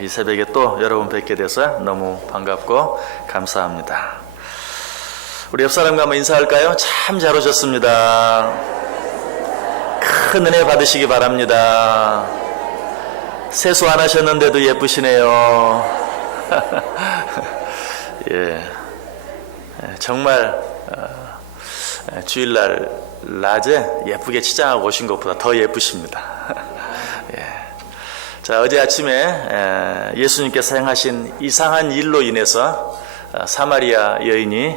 이 새벽에 또 여러분 뵙게 돼서 너무 반갑고 감사합니다. 우리 옆 사람과 한번 인사할까요? 참 잘 오셨습니다. 큰 은혜 받으시기 바랍니다. 세수 안 하셨는데도 예쁘시네요. 정말 주일날 낮에 예쁘게 치장하고 오신 것보다 더 예쁘십니다. 자, 어제 아침에 예수님께서 행하신 이상한 일로 인해서 사마리아 여인이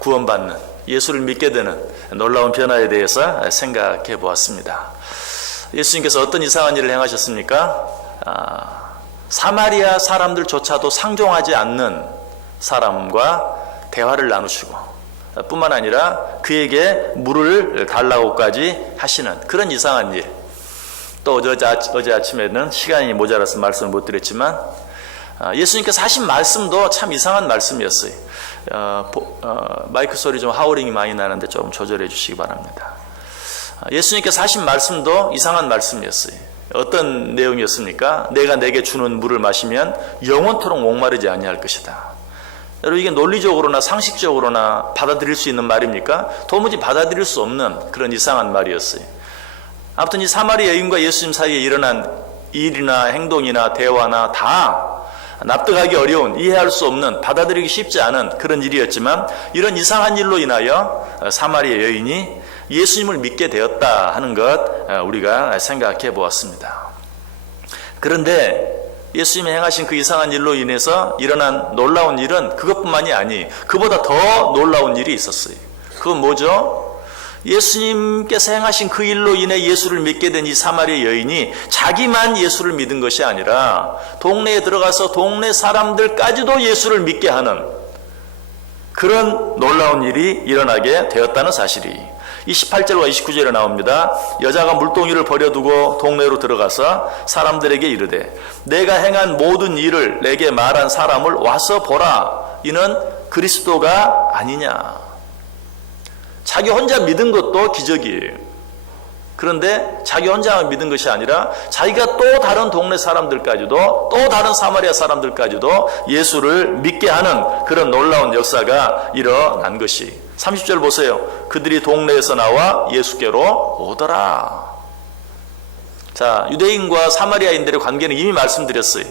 구원받는, 예수를 믿게 되는 놀라운 변화에 대해서 생각해 보았습니다. 예수님께서 어떤 이상한 일을 행하셨습니까? 사마리아 사람들조차도 상종하지 않는 사람과 대화를 나누시고, 뿐만 아니라 그에게 물을 달라고까지 하시는 그런 이상한 일. 또 어제 아침에는 시간이 모자라서 말씀을 못 드렸지만 예수님께서 하신 말씀도 참 이상한 말씀이었어요. 마이크 소리 좀 하우링이 많이 나는데 조금 조절해 주시기 바랍니다. 예수님께서 하신 말씀도 이상한 말씀이었어요. 어떤 내용이었습니까? 내가 내게 주는 물을 마시면 영원토록 목마르지 아니할 것이다. 여러분, 이게 논리적으로나 상식적으로나 받아들일 수 있는 말입니까? 도무지 받아들일 수 없는 그런 이상한 말이었어요. 아무튼 이 사마리아 여인과 예수님 사이에 일어난 일이나 행동이나 대화나 다 납득하기 어려운, 이해할 수 없는, 받아들이기 쉽지 않은 그런 일이었지만, 이런 이상한 일로 인하여 사마리아 여인이 예수님을 믿게 되었다 하는 것 우리가 생각해 보았습니다. 그런데 예수님이 행하신 그 이상한 일로 인해서 일어난 놀라운 일은 그것뿐만이 아니, 그보다 더 놀라운 일이 있었어요. 그건 뭐죠? 예수님께서 행하신 그 일로 인해 예수를 믿게 된 이 사마리아 여인이 자기만 예수를 믿은 것이 아니라 동네에 들어가서 동네 사람들까지도 예수를 믿게 하는 그런 놀라운 일이 일어나게 되었다는 사실이 28절과 29절에 나옵니다. 여자가 물동이를 버려두고 동네로 들어가서 사람들에게 이르되 내가 행한 모든 일을 내게 말한 사람을 와서 보라. 이는 그리스도가 아니냐. 자기 혼자 믿은 것도 기적이에요. 그런데 자기 혼자 믿은 것이 아니라 자기가 또 다른 동네 사람들까지도, 또 다른 사마리아 사람들까지도 예수를 믿게 하는 그런 놀라운 역사가 일어난 것이 30절 보세요. 그들이 동네에서 나와 예수께로 오더라. 자, 유대인과 사마리아인들의 관계는 이미 말씀드렸어요.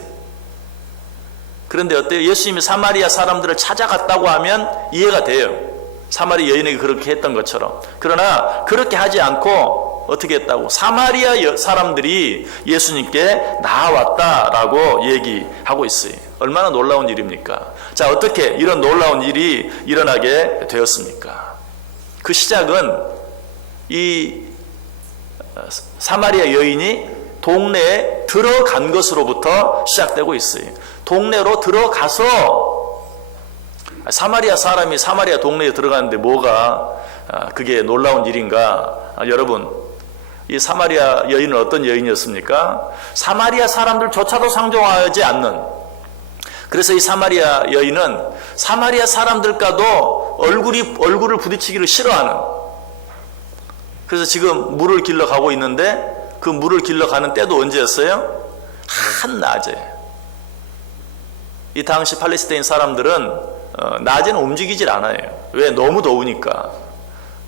그런데 어때요? 예수님이 사마리아 사람들을 찾아갔다고 하면 이해가 돼요. 사마리아 여인에게 그렇게 했던 것처럼. 그러나 그렇게 하지 않고 어떻게 했다고? 사마리아 사람들이 예수님께 나아왔다라고 얘기하고 있어요. 얼마나 놀라운 일입니까? 자, 어떻게 이런 놀라운 일이 일어나게 되었습니까? 그 시작은 이 사마리아 여인이 동네에 들어간 것으로부터 시작되고 있어요. 동네로 들어가서 사마리아 사람이 사마리아 동네에 들어가는데 뭐가 그게 놀라운 일인가? 여러분, 이 사마리아 여인은 어떤 여인이었습니까? 사마리아 사람들조차도 상종하지 않는, 그래서 이 사마리아 여인은 사마리아 사람들과도 얼굴을 부딪히기를 싫어하는, 그래서 지금 물을 길러 가고 있는데 그 물을 길러 가는 때도 언제였어요? 한낮에. 이 당시 팔레스타인 사람들은 낮에는 움직이질 않아요. 왜? 너무 더우니까.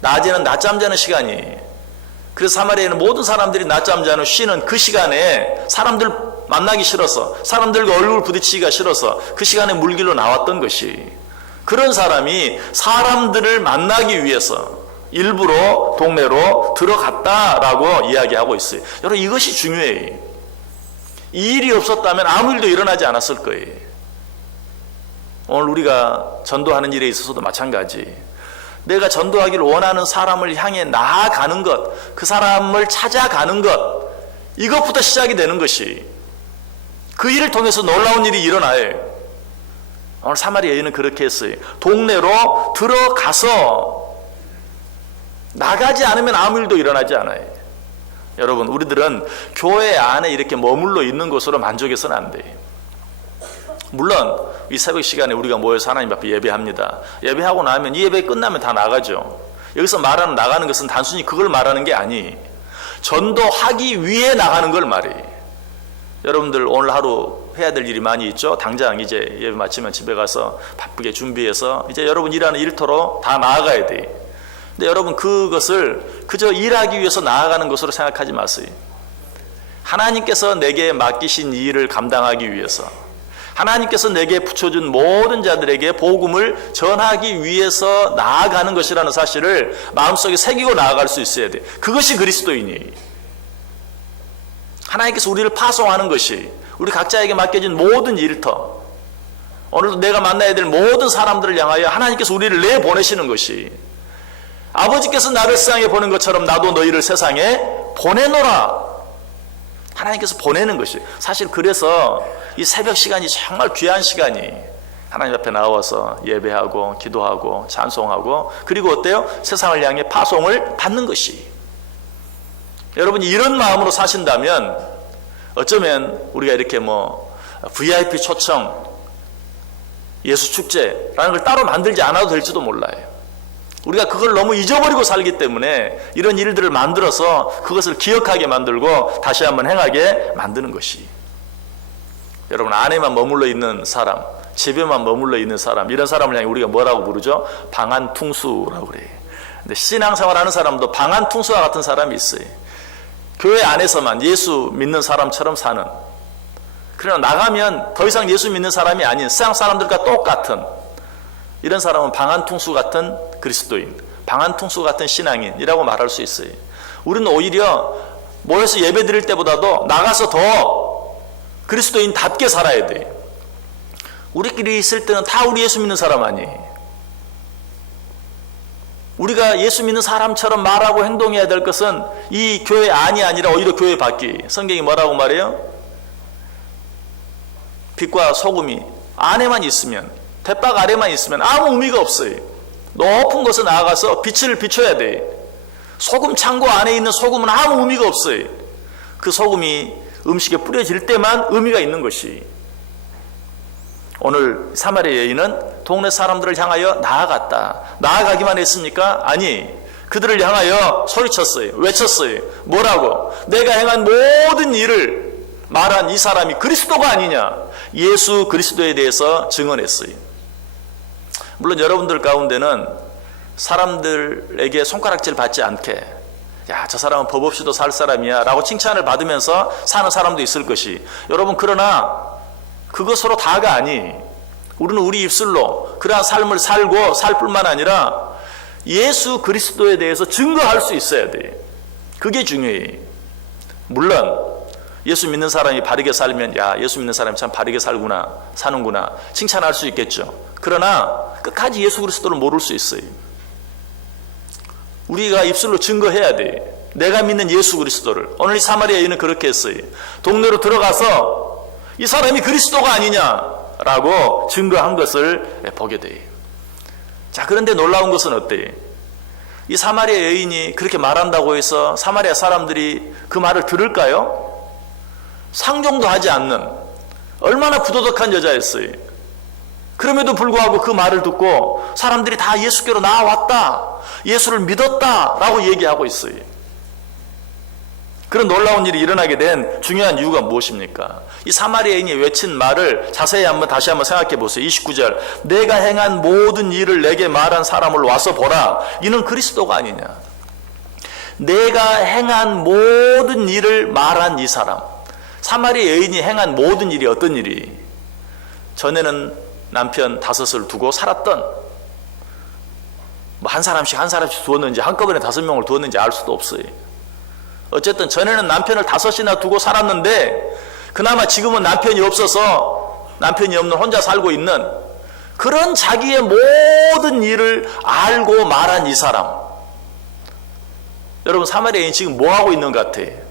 낮에는 낮잠 자는 시간이. 그래서 사마리아에는 모든 사람들이 낮잠 자는 쉬는 그 시간에 사람들 만나기 싫어서, 사람들과 얼굴 부딪히기가 싫어서 그 시간에 물길로 나왔던 것이, 그런 사람이 사람들을 만나기 위해서 일부러 동네로 들어갔다라고 이야기하고 있어요. 여러분, 이것이 중요해요. 이 일이 없었다면 아무 일도 일어나지 않았을 거예요. 오늘 우리가 전도하는 일에 있어서도 마찬가지. 내가 전도하기를 원하는 사람을 향해 나아가는 것, 그 사람을 찾아가는 것, 이것부터 시작이 되는 것이, 그 일을 통해서 놀라운 일이 일어나요. 오늘 사마리아 여인은 그렇게 했어요. 동네로 들어가서 나가지 않으면 아무 일도 일어나지 않아요. 여러분, 우리들은 교회 안에 이렇게 머물러 있는 것으로 만족해서는 안 돼요. 물론 이 새벽 시간에 우리가 모여서 하나님 앞에 예배합니다. 예배하고 나면, 이 예배 끝나면 다 나가죠. 여기서 말하는 나가는 것은 단순히 그걸 말하는 게 아니, 전도하기 위해 나가는 걸 말해. 여러분들 오늘 하루 해야 될 일이 많이 있죠. 당장 이제 예배 마치면 집에 가서 바쁘게 준비해서 이제 여러분 일하는 일터로 다 나아가야 돼. 근데 여러분 그것을 그저 일하기 위해서 나아가는 것으로 생각하지 마세요. 하나님께서 내게 맡기신 일을 감당하기 위해서, 하나님께서 내게 붙여준 모든 자들에게 복음을 전하기 위해서 나아가는 것이라는 사실을 마음속에 새기고 나아갈 수 있어야 돼. 그것이 그리스도인이. 하나님께서 우리를 파송하는 것이, 우리 각자에게 맡겨진 모든 일터, 오늘도 내가 만나야 될 모든 사람들을 향하여 하나님께서 우리를 내보내시는 것이, 아버지께서 나를 세상에 보낸 것처럼 나도 너희를 세상에 보내노라. 하나님께서 보내는 것이, 사실 그래서 이 새벽 시간이 정말 귀한 시간이, 하나님 앞에 나와서 예배하고 기도하고 찬송하고, 그리고 어때요? 세상을 향해 파송을 받는 것이. 여러분이 이런 마음으로 사신다면 어쩌면 우리가 이렇게 VIP 초청, 예수 축제라는 걸 따로 만들지 않아도 될지도 몰라요. 우리가 그걸 너무 잊어버리고 살기 때문에 이런 일들을 만들어서 그것을 기억하게 만들고 다시 한번 행하게 만드는 것이. 여러분, 안에만 머물러 있는 사람, 집에만 머물러 있는 사람, 이런 사람을 향해 우리가 뭐라고 부르죠? 방한퉁수라고 그래요. 근데 신앙생활하는 사람도 방한퉁수와 같은 사람이 있어요. 교회 안에서만 예수 믿는 사람처럼 사는, 그러나 나가면 더 이상 예수 믿는 사람이 아닌 세상 사람들과 똑같은 이런 사람은 방한퉁수 같은 그리스도인, 방한퉁수 같은 신앙인이라고 말할 수 있어요. 우리는 오히려 모여서 예배 드릴 때보다도 나가서 더 그리스도인답게 살아야 돼. 우리끼리 있을 때는 다 우리 예수 믿는 사람 아니에요. 우리가 예수 믿는 사람처럼 말하고 행동해야 될 것은 이 교회 안이 아니라 오히려 교회 밖이. 성경이 뭐라고 말해요? 빛과 소금이 안에만 있으면, 대박 아래만 있으면 아무 의미가 없어요. 높은 곳에 나아가서 빛을 비춰야 돼. 소금 창고 안에 있는 소금은 아무 의미가 없어요. 그 소금이 음식에 뿌려질 때만 의미가 있는 것이. 오늘 사마리아 여인은 동네 사람들을 향하여 나아갔다. 나아가기만 했습니까? 아니, 그들을 향하여 소리쳤어요. 외쳤어요. 뭐라고? 내가 행한 모든 일을 말한 이 사람이 그리스도가 아니냐? 예수 그리스도에 대해서 증언했어요. 물론 여러분들 가운데는 사람들에게 손가락질 받지 않게, 야, 저 사람은 법 없이도 살 사람이야 라고 칭찬을 받으면서 사는 사람도 있을 것이. 여러분, 그러나 그것으로 다가 아니, 우리는 우리 입술로 그러한 삶을 살고 살 뿐만 아니라 예수 그리스도에 대해서 증거할 수 있어야 돼. 그게 중요해. 물론 예수 믿는 사람이 바르게 살면, 야, 예수 믿는 사람이 참 바르게 살구나, 사는구나 칭찬할 수 있겠죠. 그러나 끝까지 예수 그리스도를 모를 수 있어요. 우리가 입술로 증거해야 돼. 내가 믿는 예수 그리스도를. 오늘 이 사마리아 여인은 그렇게 했어요. 동네로 들어가서 이 사람이 그리스도가 아니냐라고 증거한 것을 보게 돼요. 자, 그런데 놀라운 것은 어때요? 이 사마리아 여인이 그렇게 말한다고 해서 사마리아 사람들이 그 말을 들을까요? 상종도 하지 않는 얼마나 부도덕한 여자였어요. 그럼에도 불구하고 그 말을 듣고 사람들이 다 예수께로 나아왔다, 예수를 믿었다라고 얘기하고 있어요. 그런 놀라운 일이 일어나게 된 중요한 이유가 무엇입니까? 이 사마리아인이 외친 말을 자세히 다시 한번 생각해 보세요. 29절, 내가 행한 모든 일을 내게 말한 사람을 와서 보라. 이는 그리스도가 아니냐. 내가 행한 모든 일을 말한 이 사람. 사마리아 여인이 행한 모든 일이 어떤 일이? 전에는 남편 5을 두고 살았던, 한 사람씩 두었는지 한꺼번에 5명을 두었는지 알 수도 없어요. 어쨌든 전에는 남편을 5이나 두고 살았는데 그나마 지금은 남편이 없어서 남편이 없는 혼자 살고 있는 그런 자기의 모든 일을 알고 말한 이 사람. 여러분, 사마리아인이 지금 뭐하고 있는 것 같아요?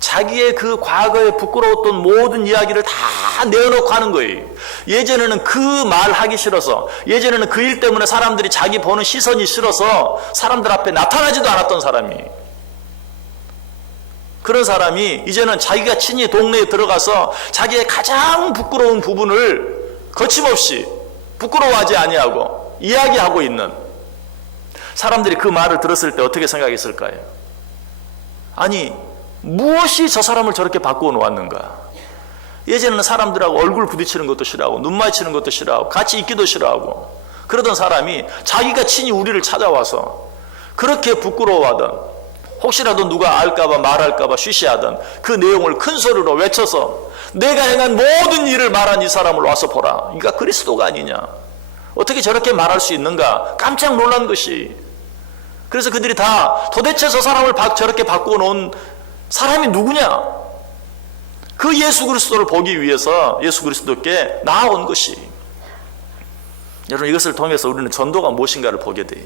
자기의 그 과거에 부끄러웠던 모든 이야기를 다 내어놓고 하는 거예요. 예전에는 그 말 하기 싫어서, 예전에는 그 일 때문에 사람들이 자기 보는 시선이 싫어서 사람들 앞에 나타나지도 않았던 사람이, 그런 사람이 이제는 자기가 친히 동네에 들어가서 자기의 가장 부끄러운 부분을 거침없이 부끄러워하지 아니하고 이야기하고 있는 사람들이 그 말을 들었을 때 어떻게 생각했을까요? 아니, 무엇이 저 사람을 저렇게 바꾸어 놓았는가? 예전에는 사람들하고 얼굴 부딪히는 것도 싫어하고 눈 마주치는 것도 싫어하고 같이 있기도 싫어하고 그러던 사람이 자기가 친히 우리를 찾아와서 그렇게 부끄러워하던, 혹시라도 누가 알까봐 말할까봐 쉬쉬하던 그 내용을 큰 소리로 외쳐서 내가 행한 모든 일을 말한 이 사람을 와서 보라, 이가 그리스도가 아니냐, 어떻게 저렇게 말할 수 있는가 깜짝 놀란 것이. 그래서 그들이 다 도대체 저 사람을 저렇게 바꾸어 놓은 사람이 누구냐, 그 예수 그리스도를 보기 위해서 예수 그리스도께 나아온 것이. 여러분, 이것을 통해서 우리는 전도가 무엇인가를 보게 돼요.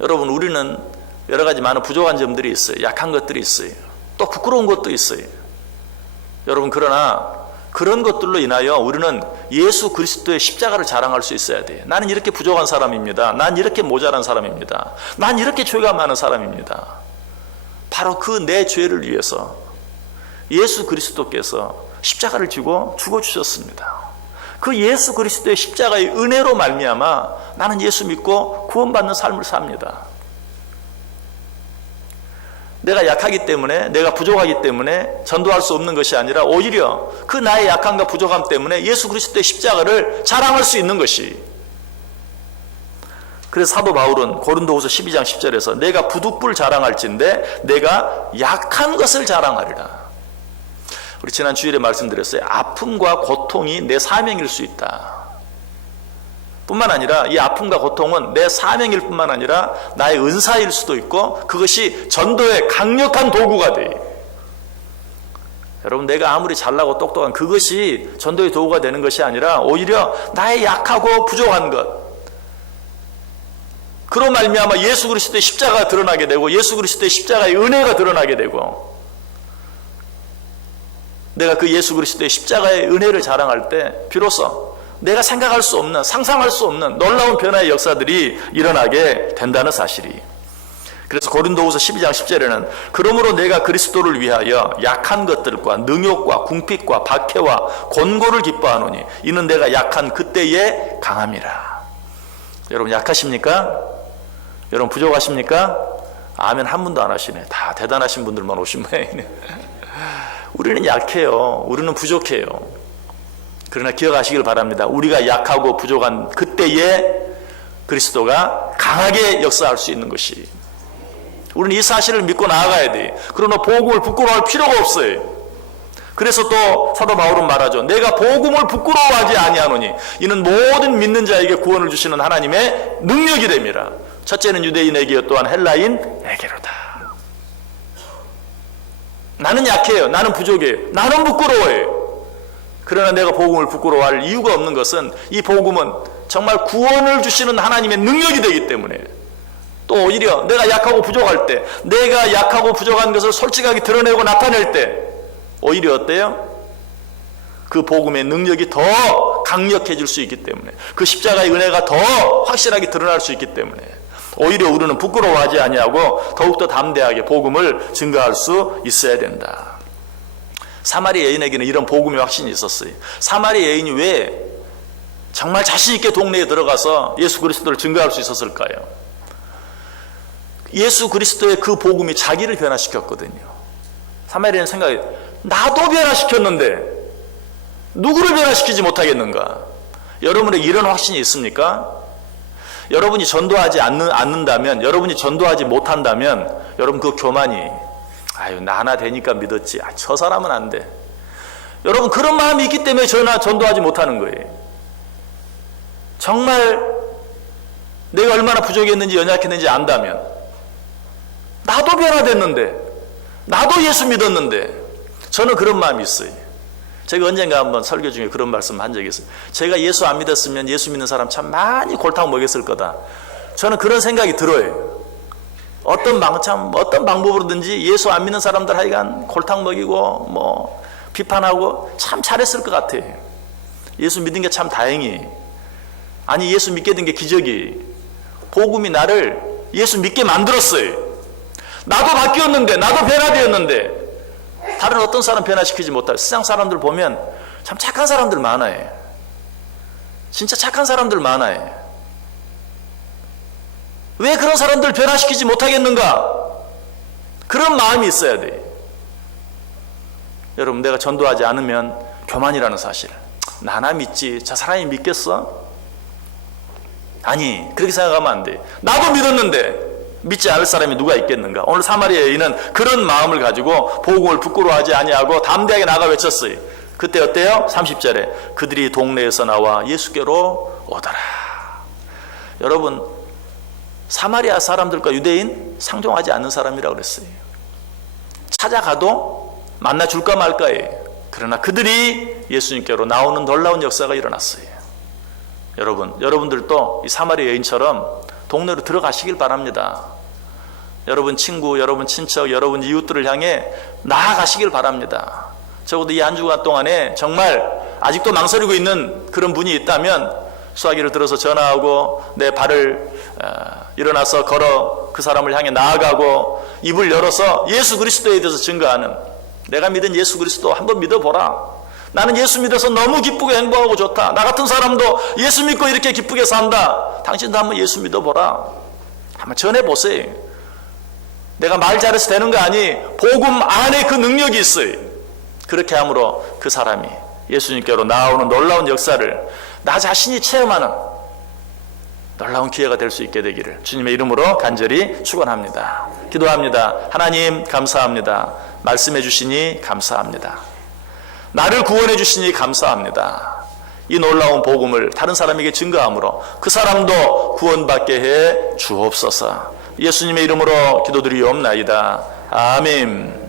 여러분, 우리는 여러 가지 많은 부족한 점들이 있어요. 약한 것들이 있어요. 또 부끄러운 것도 있어요. 여러분, 그러나 그런 것들로 인하여 우리는 예수 그리스도의 십자가를 자랑할 수 있어야 돼요. 나는 이렇게 부족한 사람입니다. 난 이렇게 모자란 사람입니다. 난 이렇게 죄가 많은 사람입니다. 바로 그 내 죄를 위해서 예수 그리스도께서 십자가를 지고 죽어주셨습니다. 그 예수 그리스도의 십자가의 은혜로 말미암아 나는 예수 믿고 구원받는 삶을 삽니다. 내가 약하기 때문에, 내가 부족하기 때문에 전도할 수 없는 것이 아니라 오히려 그 나의 약함과 부족함 때문에 예수 그리스도의 십자가를 자랑할 수 있는 것이. 그래서 사도 바울은 고린도후서 12장 10절에서 내가 부득불 자랑할진대 내가 약한 것을 자랑하리라. 우리 지난 주일에 말씀드렸어요. 아픔과 고통이 내 사명일 수 있다. 뿐만 아니라 이 아픔과 고통은 내 사명일 뿐만 아니라 나의 은사일 수도 있고 그것이 전도의 강력한 도구가 돼. 여러분, 내가 아무리 잘나고 똑똑한 그것이 전도의 도구가 되는 것이 아니라 오히려 나의 약하고 부족한 것, 그로 말미암아 예수 그리스도의 십자가가 드러나게 되고 예수 그리스도의 십자가의 은혜가 드러나게 되고 내가 그 예수 그리스도의 십자가의 은혜를 자랑할 때 비로소 내가 생각할 수 없는, 상상할 수 없는 놀라운 변화의 역사들이 일어나게 된다는 사실이. 그래서 고린도후서 12장 10절에는 그러므로 내가 그리스도를 위하여 약한 것들과 능욕과 궁핍과 박해와 곤고를 기뻐하노니 이는 내가 약한 그때에 강함이라. 여러분, 약하십니까? 여러분, 부족하십니까? 아멘 한 분도 안 하시네. 다 대단하신 분들만 오신 모양이네. 우리는 약해요. 우리는 부족해요. 그러나 기억하시길 바랍니다. 우리가 약하고 부족한 그때에 그리스도가 강하게 역사할 수 있는 것이. 우리는 이 사실을 믿고 나아가야 돼. 그러나 복음을 부끄러워할 필요가 없어요. 그래서 또 사도 바울은 말하죠. 내가 복음을 부끄러워하지 아니하노니 이는 모든 믿는 자에게 구원을 주시는 하나님의 능력이 됨이라. 첫째는 유대인에게요 또한 헬라인에게로다. 나는 약해요. 나는 부족해요. 나는 부끄러워요. 그러나 내가 복음을 부끄러워할 이유가 없는 것은 이 복음은 정말 구원을 주시는 하나님의 능력이 되기 때문에. 또 오히려 내가 약하고 부족할 때, 내가 약하고 부족한 것을 솔직하게 드러내고 나타낼 때 오히려 어때요? 그 복음의 능력이 더 강력해질 수 있기 때문에, 그 십자가의 은혜가 더 확실하게 드러날 수 있기 때문에 오히려 우리는 부끄러워하지 아니하고 더욱더 담대하게 복음을 증거할 수 있어야 된다. 사마리 여인에게는 이런 복음의 확신이 있었어요. 사마리 여인이 왜 정말 자신 있게 동네에 들어가서 예수 그리스도를 증거할 수 있었을까요? 예수 그리스도의 그 복음이 자기를 변화시켰거든요. 사마리 여인은 생각해, 나도 변화시켰는데 누구를 변화시키지 못하겠는가? 여러분에게 이런 확신이 있습니까? 여러분이 전도하지 않는다면, 여러분이 전도하지 못한다면 여러분 그 교만이, 아유 나 하나 되니까 믿었지, 저 사람은 안 돼. 여러분, 그런 마음이 있기 때문에 전도하지 못하는 거예요. 정말 내가 얼마나 부족했는지 연약했는지 안다면, 나도 변화됐는데, 나도 예수 믿었는데, 저는 그런 마음이 있어요. 제가 언젠가 한번 설교 중에 그런 말씀 한 적이 있어요. 제가 예수 안 믿었으면 예수 믿는 사람 참 많이 골탕 먹였을 거다. 저는 그런 생각이 들어요. 어떤 방법으로든지 예수 안 믿는 사람들 하여간 골탕 먹이고 뭐 비판하고 참 잘했을 것 같아요. 예수 믿은 게 참 다행히. 아니, 예수 믿게 된 게 기적이. 복음이 나를 예수 믿게 만들었어요. 나도 바뀌었는데, 나도 변화되었는데 다른 어떤 사람 변화시키지 못할, 세상 사람들 보면 참 착한 사람들 많아요. 진짜 착한 사람들 많아요. 왜 그런 사람들 변화시키지 못하겠는가? 그런 마음이 있어야 돼. 여러분, 내가 전도하지 않으면 교만이라는 사실. 나나 믿지, 저 사람이 믿겠어? 아니, 그렇게 생각하면 안 돼. 나도 믿었는데 믿지 않을 사람이 누가 있겠는가? 오늘 사마리아 여인은 그런 마음을 가지고 복음을 부끄러워하지 아니하고 담대하게 나가 외쳤어요. 그때 어때요? 30절에 그들이 동네에서 나와 예수께로 오더라. 여러분, 사마리아 사람들과 유대인 상종하지 않는 사람이라고 그랬어요. 찾아가도 만나줄까 말까예요. 그러나 그들이 예수님께로 나오는 놀라운 역사가 일어났어요. 여러분들도 이 사마리아 여인처럼 동네로 들어가시길 바랍니다. 여러분 친구, 여러분 친척, 여러분 이웃들을 향해 나아가시길 바랍니다. 적어도 이 한 주간 동안에 정말 아직도 망설이고 있는 그런 분이 있다면 수화기를 들어서 전화하고 내 발을 일어나서 걸어 그 사람을 향해 나아가고 입을 열어서 예수 그리스도에 대해서 증거하는, 내가 믿은 예수 그리스도 한번 믿어보라. 나는 예수 믿어서 너무 기쁘고 행복하고 좋다. 나 같은 사람도 예수 믿고 이렇게 기쁘게 산다. 당신도 한번 예수 믿어보라. 한번 전해보세요. 내가 말 잘해서 되는 거 아니, 복음 안에 그 능력이 있어요. 그렇게 함으로 그 사람이 예수님께로 나오는 놀라운 역사를 나 자신이 체험하는 놀라운 기회가 될 수 있게 되기를 주님의 이름으로 간절히 축원합니다. 기도합니다. 하나님 감사합니다. 말씀해 주시니 감사합니다. 나를 구원해 주시니 감사합니다. 이 놀라운 복음을 다른 사람에게 증거함으로 그 사람도 구원받게 해 주옵소서. 예수님의 이름으로 기도드리옵나이다. 아멘.